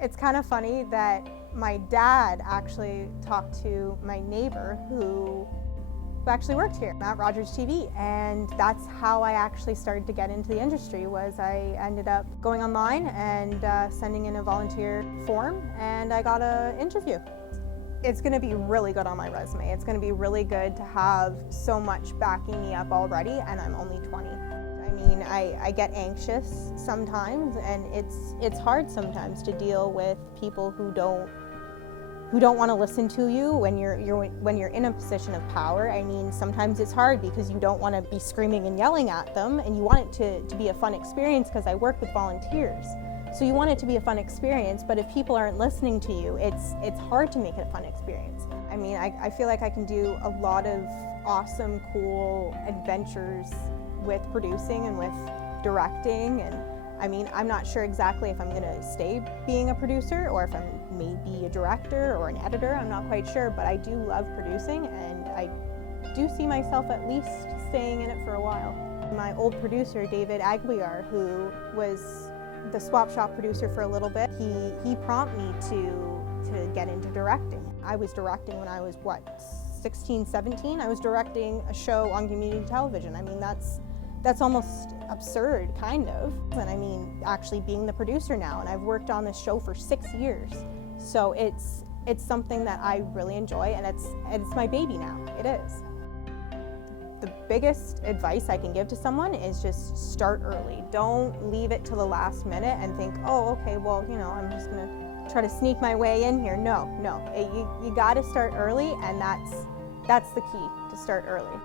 It's kind of funny that my dad actually talked to my neighbor who actually worked here at Rogers TV, and that's how I actually started to get into the industry. Was I ended up going online and sending in a volunteer form, and I got an interview. It's going to be really good on my resume. It's going to be really good to have so much backing me up already, and I'm only 20. I mean, I get anxious sometimes, and it's hard sometimes to deal with people who don't want to listen to you when you're in a position of power. I mean, sometimes it's hard because you don't want to be screaming and yelling at them, and you want it to be a fun experience, because I work with volunteers. So you want it to be a fun experience, but if people aren't listening to you, it's hard to make it a fun experience. I mean, I feel like I can do a lot of awesome, cool adventures with producing and with directing, and I mean, I'm not sure exactly if I'm going to stay being a producer or if I'm maybe a director or an editor. I'm not quite sure, but I do love producing, and I do see myself at least staying in it for a while. My old producer, David Aguiar, who was the Swap Shop producer for a little bit, he prompted me to get into directing. I was directing when I was, 16, 17? I was directing a show on community television. I mean, that's almost absurd, kind of. And I mean, actually being the producer now, and I've worked on this show for 6 years. So it's something that I really enjoy, and it's my baby now. It is. The biggest advice I can give to someone is just start early. Don't leave it till the last minute and think, oh, okay, well, you know, I'm just gonna try to sneak my way in here. No. You gotta start early, and that's the key, to start early.